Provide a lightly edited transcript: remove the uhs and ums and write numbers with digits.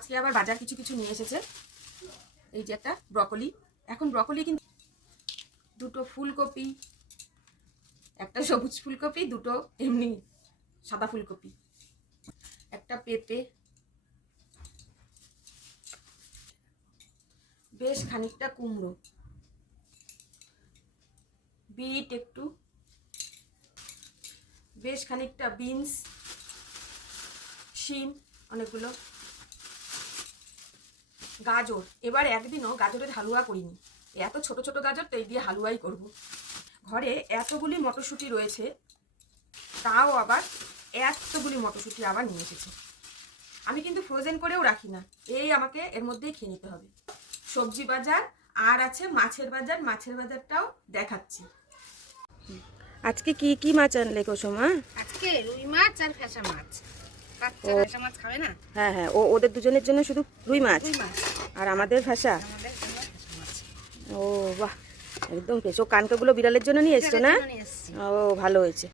আজকে আবার বাজার কিছু কিছু নিয়ে এসেছে। এই যে একটা ব্রকলি, এখন ব্রকলি কিন্তু দুটো ফুলকপি, একটা সবুজ ফুলকপি, দুটো এমনি সাদা ফুলকপি, একটা পেঁপে, বেশ খানিকটা কুমড়ো, বিট একটু, বেশ খানিকটা বিনস, শিম অনেকগুলো, গাজর। এবার একদিনও গাজরের হালুয়া করিনি, এত ছোট ছোট গাজর তো এই দিয়ে হালুয়াই করব। ঘরে এতগুলি মটরশুঁটি রয়েছে, তাও আবার এতগুলি মটরশুঁটি আবার নিয়ে এসেছে। আমি কিন্তু ফ্রোজেন করেও রাখি না, এই আমাকে এর মধ্যেই খেয়ে নিতে হবে। সবজি বাজার আর আছে মাছের বাজার, মাছের বাজারটাও দেখাচ্ছি। আজকে কি কি মাছ আনলে কুসুমা? আজকে রুই মাছ আর ফ্যাসা মাছ। বাচ্চা ফ্যাসা মাছ খাবে না? হ্যাঁ হ্যাঁ, ওদের দুজনের জন্য শুধু রুই মাছ, রুই মাছ আর আমাদের ভাষা। আমাদের জন্য ফ্যাসা মাছ। ও বাহ, একদম ফ্রেশ। ও কানকাগুলো বিড়ালের জন্য নিয়ে এসছো না? নিয়ে এসেছি। ও ভালো হয়েছে।